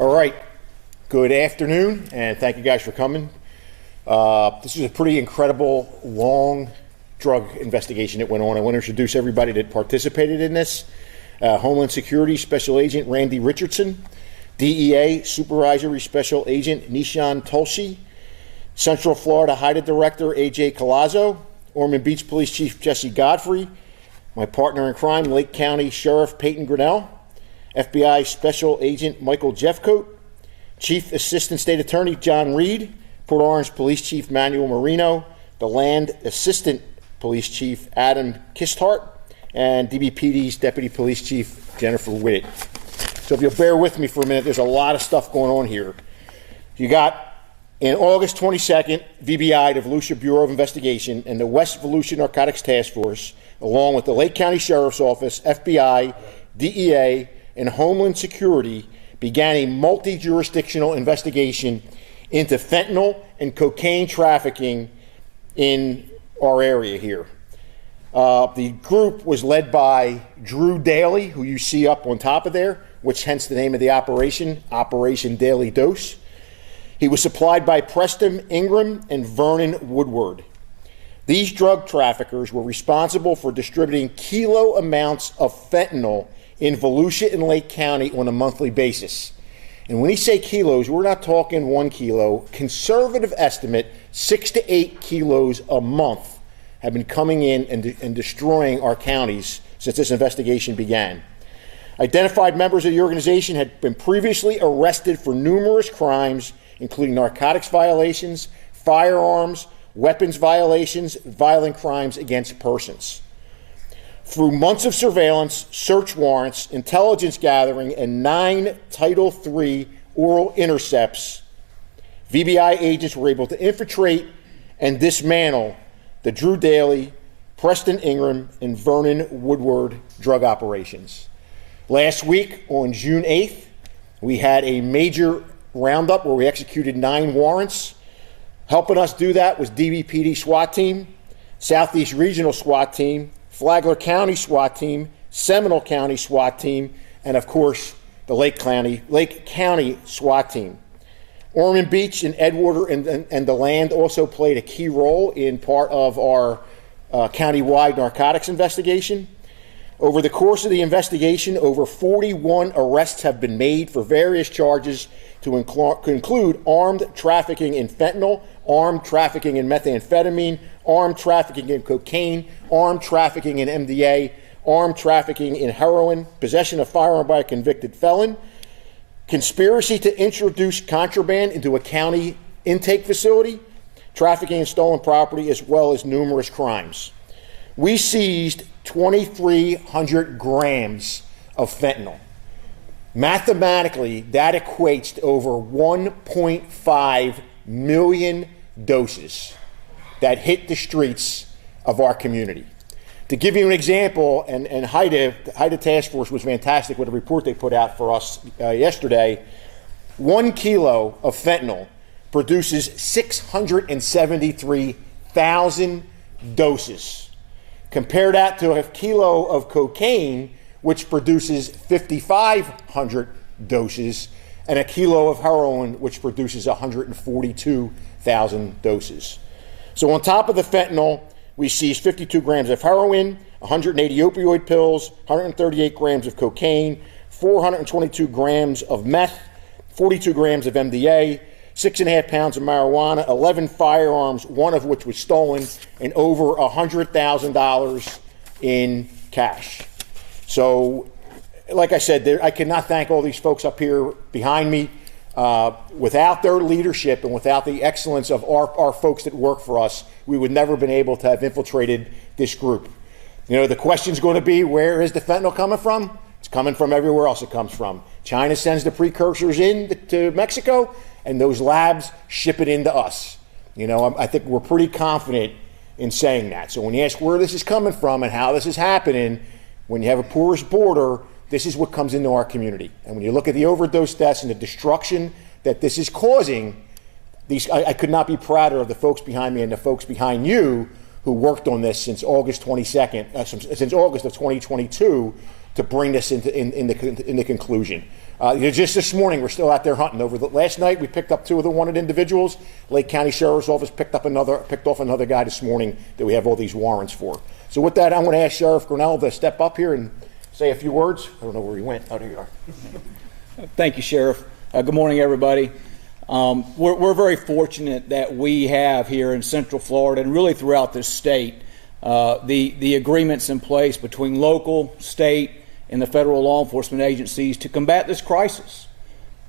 All right, good afternoon, and thank you guys for coming. This is a pretty incredible, long drug investigation that went on. I want to introduce everybody that participated in this. Homeland Security Special Agent Randy Richardson, DEA Supervisory Special Agent Nishan Tulsi, Central Florida HIDTA Director AJ Collazo, Ormond Beach Police Chief Jesse Godfrey, my partner in crime, Lake County Sheriff Peyton Grinnell, FBI Special Agent Michael Jeffcoat, Chief Assistant State Attorney John Reed, Port Orange Police Chief Manuel Marino, the Land Assistant Police Chief Adam Kisthart, and DBPD's Deputy Police Chief Jennifer Whitted. So if you'll bear with me for a minute, there's a lot of stuff going on here. You got, in August 22nd, VBI, the Volusia Bureau of Investigation, and the West Volusia Narcotics Task Force, along with the Lake County Sheriff's Office, FBI, DEA, and Homeland Security, began a multi-jurisdictional investigation into fentanyl and cocaine trafficking in our area here. The group was led by Drew Daly, who you see up on top of there, which hence the name of the operation, Operation Daily Dose. He was supplied by Preston Ingram and Vernon Woodward. These drug traffickers were responsible for distributing kilo amounts of fentanyl in Volusia and Lake County on a monthly basis. And when we say kilos, we're not talking 1 kilo. Conservative estimate, 6 to 8 kilos a month have been coming in and destroying our counties since this investigation began. Identified members of the organization had been previously arrested for numerous crimes, including narcotics violations, firearms, weapons violations, violent crimes against persons. Through months of surveillance, search warrants, intelligence gathering, and 9 Title III oral intercepts, VBI agents were able to infiltrate and dismantle the Drew Daly, Preston Ingram, and Vernon Woodward drug operations. Last week, on June 8th, we had a major roundup where we executed 9 warrants. Helping us do that was DBPD SWAT team, Southeast Regional SWAT team, Flagler County SWAT team, Seminole County SWAT team, and of course, the Lake County SWAT team. Ormond Beach and Edgewater and the Land also played a key role in part of our county-wide narcotics investigation. Over the course of the investigation, over 41 arrests have been made for various charges to include armed trafficking in fentanyl, armed trafficking in methamphetamine, armed trafficking in cocaine, armed trafficking in MDA, armed trafficking in heroin, possession of firearm by a convicted felon, conspiracy to introduce contraband into a county intake facility, trafficking in stolen property, as well as numerous crimes. We seized 2,300 grams of fentanyl. Mathematically, that equates to over 1.5 million doses that hit the streets of our community. To give you an example, and HIDTA Task Force was fantastic with a report they put out for us yesterday. 1 kilo of fentanyl produces 673,000 doses. Compare that to a kilo of cocaine, which produces 5,500 doses, and a kilo of heroin, which produces 142,000 doses. So on top of the fentanyl, we seized 52 grams of heroin, 180 opioid pills, 138 grams of cocaine, 422 grams of meth, 42 grams of MDA, 6.5 pounds of marijuana, 11 firearms, one of which was stolen, and over $100,000 in cash. So, like I said, I cannot thank all these folks up here behind me. Without their leadership and without the excellence of our folks that work for us, we would never have been able to have infiltrated this group. You know, the question's going to be, where is the fentanyl coming from? It's coming from everywhere else it comes from. China sends the precursors to Mexico, and those labs ship it into us. You know, I think we're pretty confident in saying that. So when you ask where this is coming from and how this is happening, when you have a porous border, this is what comes into our community. And when you look at the overdose deaths and the destruction that this is causing, I could not be prouder of the folks behind me and the folks behind you who worked on this since August 22nd, since August of 2022 to bring this into conclusion. Just this morning, we're still out there hunting. Last night, we picked up 2 of the wanted individuals. Lake County Sheriff's Office picked off another guy this morning that we have all these warrants for. So with that, I'm going to ask Sheriff Grinnell to step up here and say a few words. I don't know where he went. Oh, there you are. Thank you, Sheriff. Good morning, everybody. We're very fortunate that we have here in Central Florida and really throughout this state the agreements in place between local, state, and the federal law enforcement agencies to combat this crisis.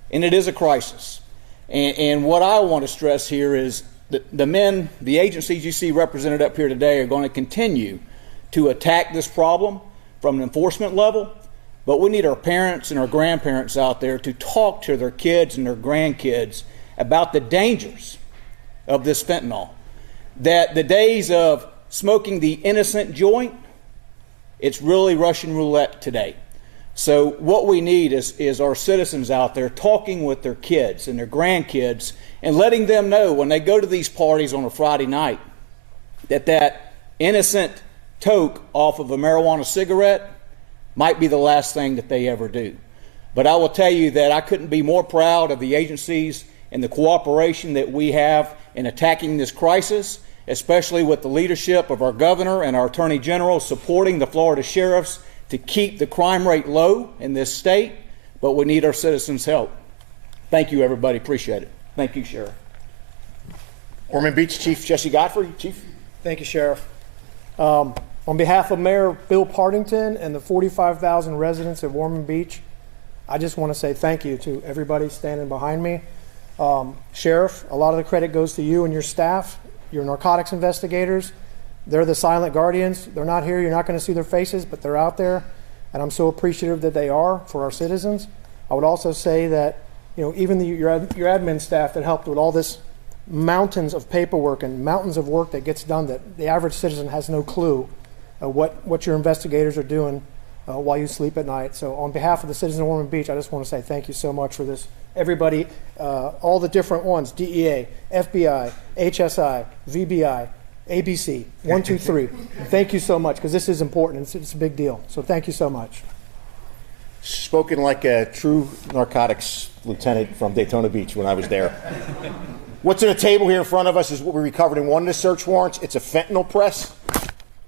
And it is a crisis. And what I want to stress here is that the agencies you see represented up here today are going to continue to attack this problem from an enforcement level, but we need our parents and our grandparents out there to talk to their kids and their grandkids about the dangers of this fentanyl. That the days of smoking the innocent joint, it's really Russian roulette today. So what we need is our citizens out there talking with their kids and their grandkids and letting them know when they go to these parties on a Friday night that innocent toke off of a marijuana cigarette might be the last thing that they ever do. But I will tell you that I couldn't be more proud of the agencies and the cooperation that we have in attacking this crisis, especially with the leadership of our governor and our attorney general supporting the Florida sheriffs to keep the crime rate low in this state, but we need our citizens' help. Thank you, everybody. Appreciate it. Thank you, Sheriff. Ormond Beach Chief Jesse Godfrey. Chief. Thank you, Sheriff. On behalf of Mayor Bill Partington and the 45,000 residents of Ormond Beach, I just want to say thank you to everybody standing behind me. Sheriff, a lot of the credit goes to you and your staff, your narcotics investigators. They're the silent guardians. They're not here. You're not going to see their faces, but they're out there. And I'm so appreciative that they are for our citizens. I would also say that, even your admin staff that helped with all this mountains of paperwork and mountains of work that gets done that the average citizen has no clue what your investigators are doing while you sleep at night. So on behalf of the citizens of Ormond Beach, I just want to say thank you so much for this. Everybody, all the different ones, DEA, FBI, HSI, VBI, ABC, 1, 2, 3. Thank you so much, because this is important. It's a big deal. So thank you so much. Spoken like a true narcotics lieutenant from Daytona Beach when I was there. What's on the table here in front of us is what we recovered in one of the search warrants. It's a fentanyl press.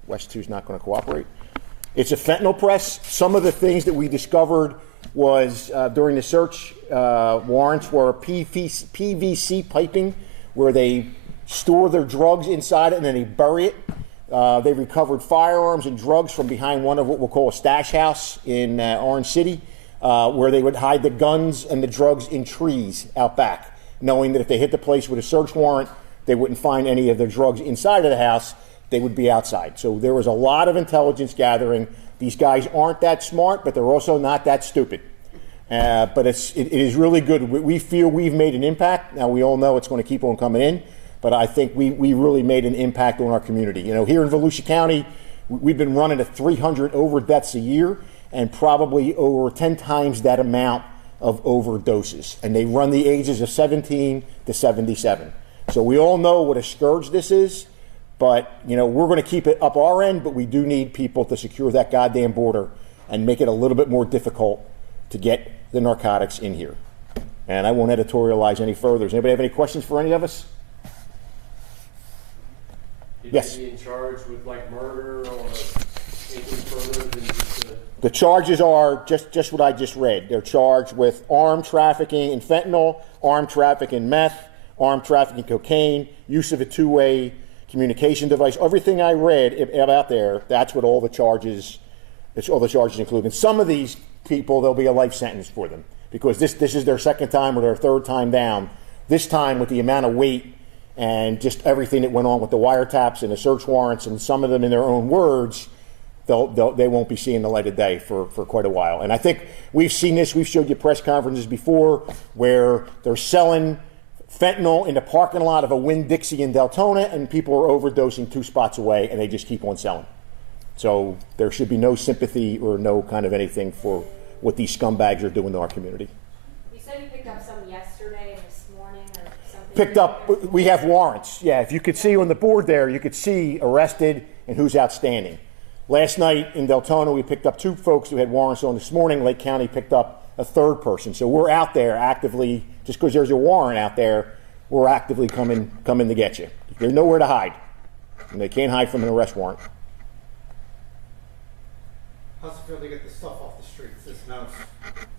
West 2's not going to cooperate. It's a fentanyl press. Some of the things that we discovered was during the search warrants were PVC piping, where they store their drugs inside it and then they bury it. They recovered firearms and drugs from behind one of what we'll call a stash house in Orange City, where they would hide the guns and the drugs in trees out back, knowing that if they hit the place with a search warrant, they wouldn't find any of their drugs inside of the house. They would be outside. So there was a lot of intelligence gathering. These guys aren't that smart, but they're also not that stupid. But it is really good. We feel we've made an impact. Now, we all know it's going to keep on coming in, but I think we really made an impact on our community. Here in Volusia County, we've been running at 300 over deaths a year and probably over 10 times that amount of overdoses. And they run the ages of 17 to 77. So we all know what a scourge this is. But, we're going to keep it up our end, but we do need people to secure that goddamn border and make it a little bit more difficult to get the narcotics in here. And I won't editorialize any further. Does anybody have any questions for any of us? Yes. Be in charge with murder or anything further than just the charges are just what I just read. They're charged with armed trafficking in fentanyl, armed trafficking in meth, armed trafficking cocaine, use of a two-way communication device. Everything I read about there, that's what all the charges include. And some of these people, there'll be a life sentence for them because this is their second time or their third time down. This time with the amount of weight and just everything that went on with the wiretaps and the search warrants, and some of them in their own words, they won't be seeing the light of day for quite a while. And I think we've seen this. We've showed you press conferences before where they're selling fentanyl in the parking lot of a Winn-Dixie in Deltona, and people are overdosing 2 spots away, and they just keep on selling. So there should be no sympathy or no kind of anything for what these scumbags are doing to our community. You said you picked up some yesterday and this morning or something? Picked up, we have warrants. Yeah, if you could see on the board there, you could see arrested and who's outstanding. Last night in Deltona, we picked up 2 folks who had warrants on. This morning, Lake County picked up a third person. So we're out there actively, just because there's a warrant out there, we're actively coming to get you. There's nowhere to hide, and they can't hide from an arrest warrant. How's it feel to get the stuff off the streets? It's now.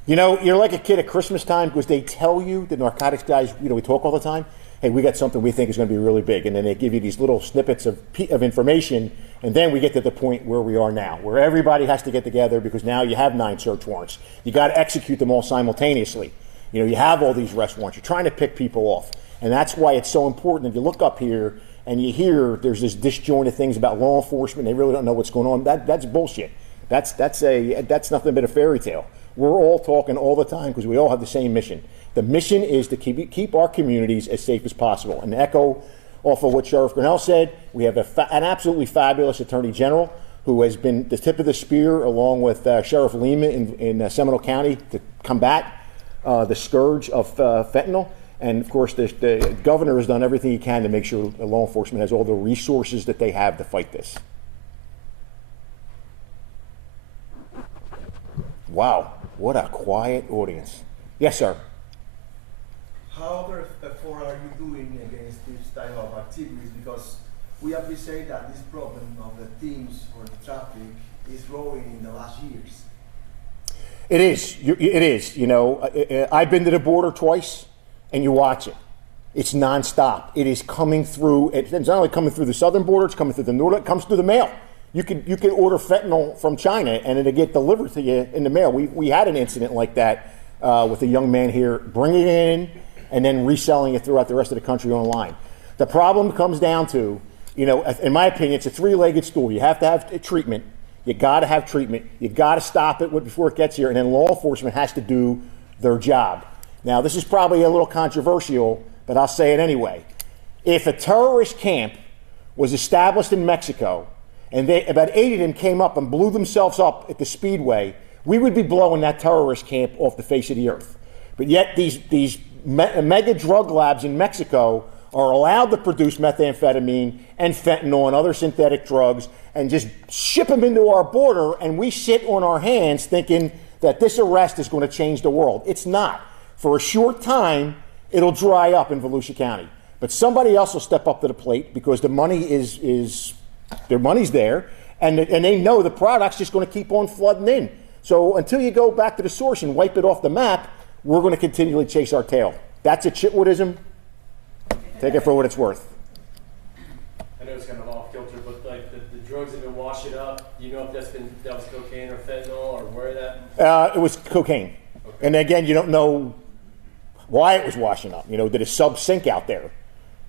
You know, you're like a kid at Christmas time because they tell you, the narcotics guys, you know, we talk all the time, hey, we got something we think is going to be really big. And then they give you these little snippets of information. And then we get to the point where we are now, where everybody has to get together because now you have 9 search warrants. You got to execute them all simultaneously. You know, you have all these arrest warrants. You're trying to pick people off. And that's why it's so important. If you look up here and you hear there's this disjointed things about law enforcement, they really don't know what's going on. That's bullshit. That's nothing but a fairy tale. We're all talking all the time because we all have the same mission. The mission is to keep our communities as safe as possible. And to echo off of what Sheriff Grinnell said, we have an absolutely fabulous Attorney General who has been the tip of the spear along with Sheriff Lima in Seminole County to combat the scourge of fentanyl. And of course, the governor has done everything he can to make sure law enforcement has all the resources that they have to fight this. Wow, what a quiet audience. Yes, sir. How other effort are you doing against this type of activities? Because we appreciate that this problem of the teams or the traffic is growing in the last years. It is. It is. You know, I've been to the border twice, and you watch it. It's nonstop. It is coming through. It's not only coming through the southern border. It's coming through the northern. It comes through the mail. You can order fentanyl from China, and it'll get delivered to you in the mail. We had an incident like that with a young man here, bringing it in and then reselling it throughout the rest of the country online. The problem comes down to, you know, in my opinion, it's a 3-legged stool. You have to have treatment. You got to have treatment. You got to stop it before it gets here, and then law enforcement has to do their job. Now, this is probably a little controversial, but I'll say it anyway. If a terrorist camp was established in Mexico, and about 8 of them came up and blew themselves up at the Speedway, we would be blowing that terrorist camp off the face of the earth. But yet these mega drug labs in Mexico are allowed to produce methamphetamine and fentanyl and other synthetic drugs and just ship them into our border, and we sit on our hands thinking that this arrest is going to change the world. It's not. For a short time, it'll dry up in Volusia County. But somebody else will step up to the plate because the money their money's there, and they know the product's just going to keep on flooding in. So until you go back to the source and wipe it off the map, we're going to continually chase our tail. That's a Chitwoodism. Take it for what it's worth. I know it's kind of off kilter, but like the drugs have been washing up. Do you know if that was cocaine or fentanyl or where that? It was cocaine. Okay. And again, you don't know why it was washing up. You know, did a sub sink out there?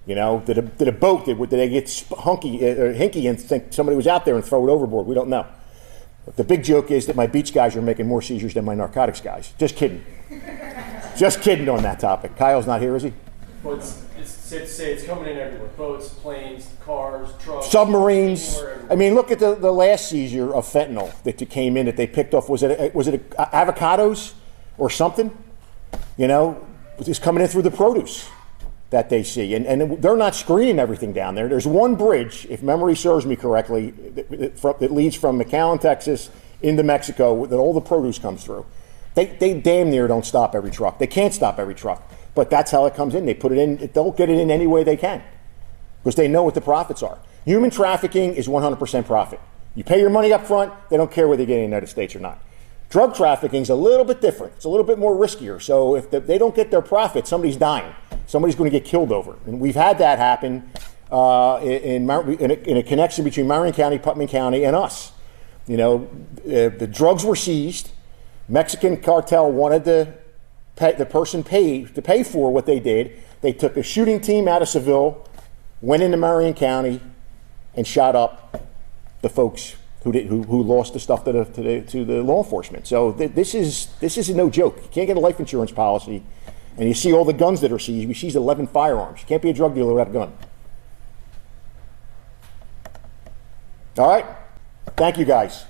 You know, did a boat, did they get hinky and think somebody was out there and throw it overboard? We don't know. But the big joke is that my beach guys are making more seizures than my narcotics guys. Just kidding. Just kidding on that topic. Kyle's not here, is he? Well, it's safe to say it's coming in everywhere. Boats, planes, cars, trucks. Submarines. Everywhere. I mean, look at the last seizure of fentanyl that came in that they picked off. Was it avocados or something? You know, it's coming in through the produce that they see. And they're not screening everything down there. There's one bridge, if memory serves me correctly, that leads from McAllen, Texas into Mexico that all the produce comes through. They damn near don't stop every truck. They can't stop every truck. But that's how it comes in. They put it in, they'll get it in any way they can because they know what the profits are. Human trafficking is 100% profit. You pay your money up front, they don't care whether you get in the United States or not. Drug trafficking is a little bit different. It's a little bit more riskier. So if they don't get their profit, somebody's dying. Somebody's going to get killed over it. And we've had that happen in a connection between Marion County, Putnam County, and us. You know, the drugs were seized. Mexican cartel wanted the person to pay for what they did. They took a shooting team out of Seville, went into Marion County, and shot up the folks who lost the stuff to the law enforcement. So this is no joke. You can't get a life insurance policy, and you see all the guns that are seized. We seized 11 firearms. You can't be a drug dealer without a gun. All right. Thank you, guys.